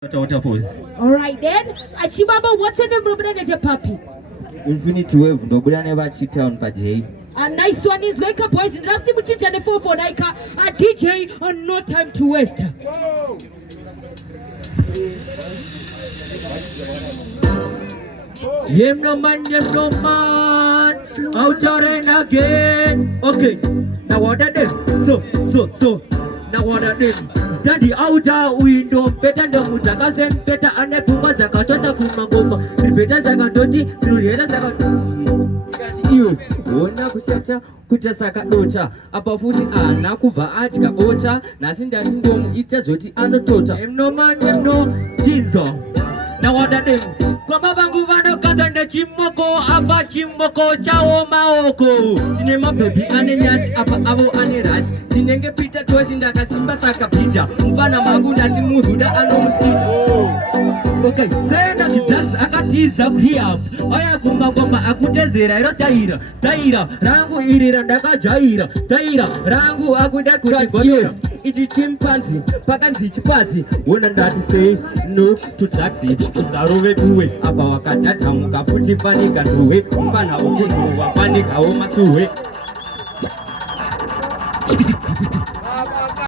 Waterfalls. All right then. Achibaba, what's the name of the puppy? Infinity Wave. Nobody never cheat on Pajay. A nice one is Wake Up Boys. Drafty Muchin and 4 for Naika. A DJ on No Time to Waste. Yem no man, out and again. Okay, now what are them? So, now what are them? Study outer window, better than Mutaka, same better and a Puma, the Katota Kumangoma, the better Zakatoti, through the other you. Ona kusata kutasaka docha apafuti ana kuva achika ocha nasinda ndom itazoti anotota no man no jinzo na wadade kwa babangu vano katande chimoko apa chimoko chao maoko cinema baby ane nyasi apa avo ane rasi cinenge pita toshi ndakasimba saka pita mfana mangu ndati muzuda anomusito. Okay, sena kidance akatiza kuhiya aya kumagoma akutezera iro staira rangu irira ndakajaira staira rangu akuda kuchigoyera iti chimpanzi pakanzi chipazi wona ndati say no to taxi uzarove duwe apa wakatata mukafuti fanika duwe mfana okuno wafanika omasuwe